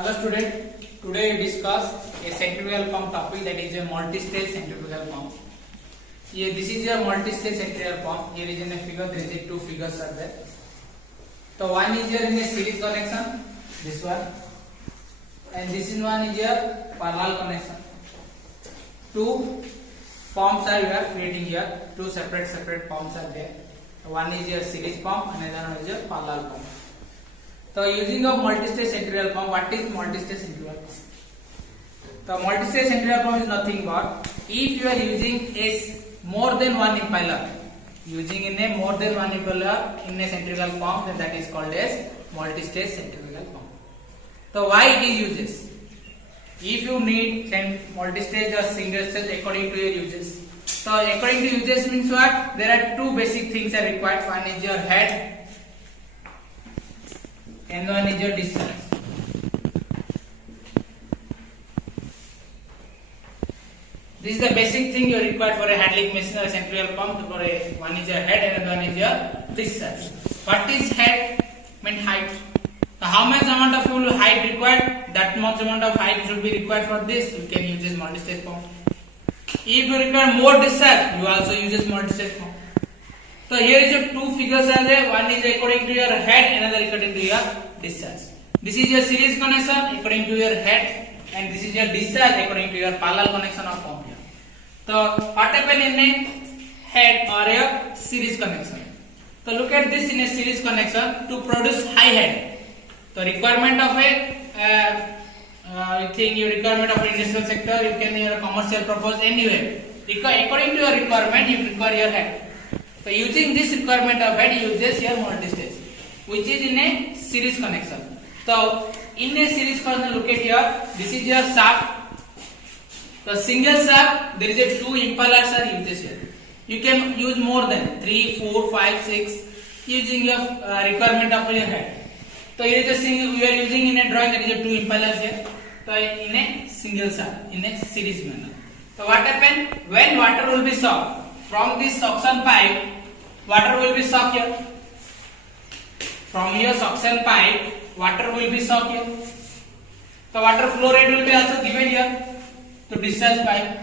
Hello student, today we discuss a centrifugal pump topic, that is a multi-stage centrifugal pump. This is your multi-stage centrifugal pump. Here is in a figure, there is two figures are there. So one is here in a series connection, this one, and this is one is here parallel connection. Two pumps are here creating here, two separate pumps are there. One is your series pump, another one is your parallel pump. So using a multi-stage centrifugal pump, what is multi-stage centrifugal pump? The multi-stage centrifugal pump is nothing but if you are using more than one impeller, using in a more than one impeller in a centrifugal pump, then that is called as multi-stage centrifugal pump. So why it is uses? If you need multi-stage or single stage according to your uses. So according to uses means what? There are two basic things are required. One is your head and one is your discharge. This is the basic thing you require for a handling machine or a centrifugal pump. For one is your head and one is your discharge. What is head? Means height. So how much amount of fuel height required? That much amount of height should be required for this. You can use this multi-stage pump. If you require more discharge, you also use this multi-stage pump. So here is your two figures are there. One is according to your head, another according to your discharge. This is your series connection according to your head, and this is your discharge according to your parallel connection of pump here. So what happen in a head or a series connection? So look at this in a series connection to produce high head. The requirement of requirement of industrial sector, you can your commercial purpose anywhere. According to your requirement, you require your head. So using this requirement of head, you uses your multi-stage, which is in a series connection. So in a series connection, look at here. This is your shaft. The single shaft, there is a two impellers are uses here. You can use more than 3, 4, 5, 6 using your requirement of your head. So here is a single. We are using in a drawing, there is a two impellers here. So in a single shaft, in a series manner. So what happen when water will be sucked? From this suction pipe, water will be sucked here. From here suction pipe, water will be sucked here. The water flow rate will be also given here to discharge pipe.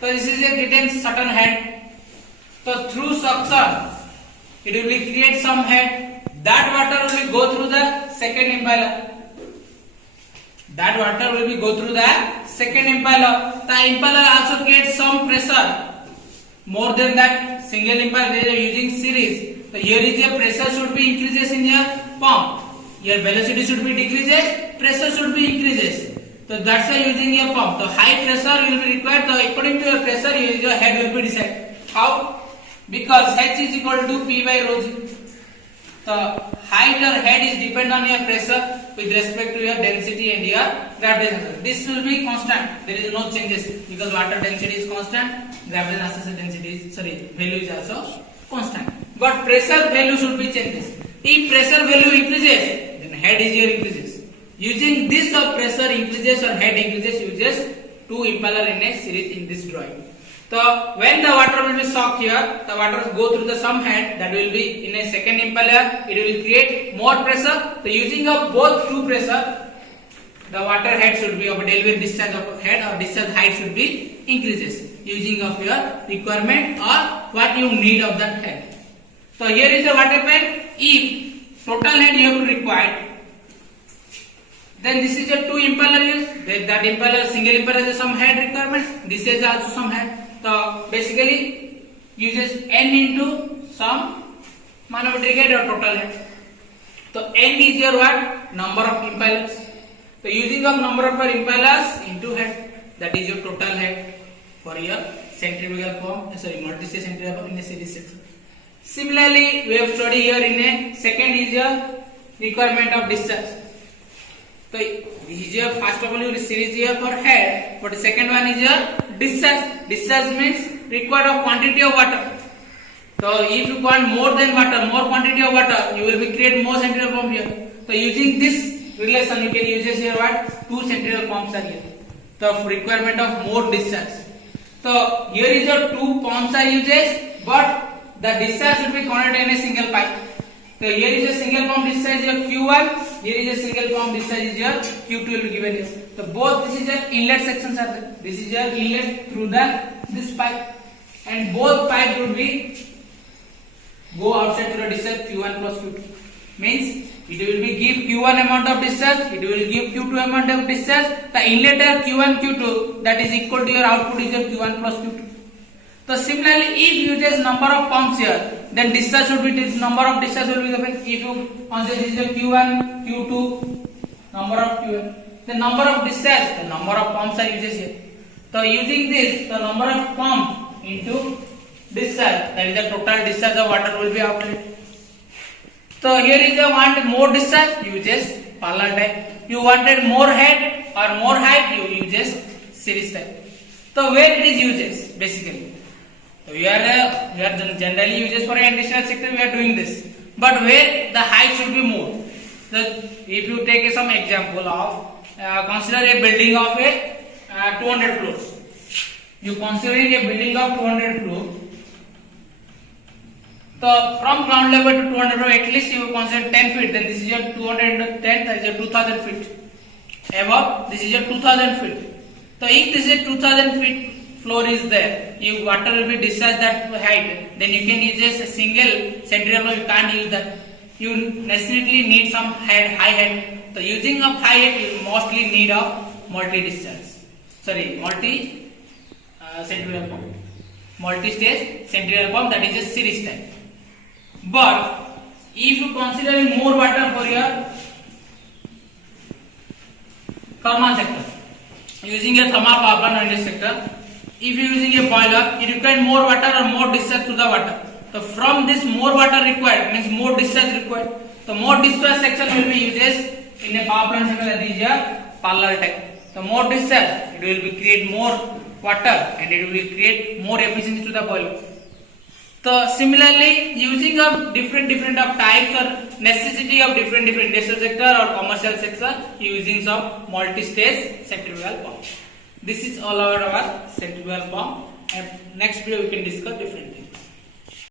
So this is a given certain head. So through suction, it will be create some head. That water will be go through the second impeller. That water will be go through the second impeller. The impeller also creates some pressure. More than that, single impeller they are using series. So here is your pressure should be increases in your pump. Your velocity should be decreases, pressure should be increases. So that's why using your pump. The high pressure will be required. So according to your pressure, your head will be decided. How? Because H is equal to P by rho G. The height or head is depend on your pressure with respect to your density and your gravitational. This will be constant. There is no changes because water density is constant. Gravitational density is value is also constant. But pressure value should be changes. If pressure value increases, then head is here increases. Using this of pressure increases or head increases, uses two impeller in a series in this drawing. So when the water will be sucked here, the water will go through the some head that will be in a second impeller. It will create more pressure. So using of both two pressure, the water head should be of delivery discharge of head or discharge height should be increases using of your requirement or what you need of that head. So here is the what happen if total head you have to require. Then this is a two impeller use. That impeller single impeller has some head requirement. This is also some head. So basically uses n into some manometric head or total head. So n is your what? Number of impellers. So using of number of impellers into head, that is your total head for your centrifugal pump. Multi-stage centrifugal pump in a series section. Similarly, we have studied here in a second is your requirement of discharge. So this is your first of all your series here for head, but the second one is your discharge. Discharge means required of quantity of water. So if you want more than water, more quantity of water, you will be create more centrifugal pump here. So using this relation, you can use here what? Two centrifugal pumps are here. The requirement of more discharge. So here is your two pumps are uses, but the discharge should be connected in a single pipe. So here is a single pump discharge your Q1. Here is a single pump discharge is your Q2 will be given here. So both this is your inlet sections are there. This is your inlet through this pipe, and both pipe would be go outside to the discharge Q1 plus Q2. Means it will be give Q1 amount of discharge, it will give Q2 amount of discharge. The inlet are Q1 Q2 that is equal to your output is your Q1 plus Q2. So similarly, if uses number of pumps here, then discharge should be this number of discharge will be given. If you consider this is Q1, Q2, number of Q1, the number of discharge, the number of pumps are uses here. So using this, the number of pump into discharge, that is the total discharge of water will be outlet. So here is the want more discharge, you use parallel type. You wanted more head or more height, you use series type. So where it is uses basically. So we are generally uses for an industrial sector. We are doing this, but where the height should be more. So if you take some example of consider a building of a 200 floors. You considering a building of 200 floors. So from ground level to 200 floor, at least you consider 10 feet. Then this is your 210. That is your 2000 feet. Above this is your 2000 feet. So if this is 2000 feet floor is there, you water will be discharged that height, then you can use a single centrifugal flow. You can't use that. You necessarily need some high head. So using of high head, you mostly need of multi discharge. Sorry, multi centrifugal pump, multi stage centrifugal pump, that is a series type. But if you consider more water for your thermal sector, using a thermal power plant in this sector, if you using a boiler, you require more water or more discharge to the water. So from this more water required means more discharge required. So more discharge section will be uses in a power plant sector, that is a parallel type. So more discharge, it will be create more water and it will create more efficiency to the boiler. So similarly, using of different of types or necessity of different industrial sector or commercial sector, using some multi-stage centrifugal pump. This is all about our centrifugal pump, and next video we can discuss different things.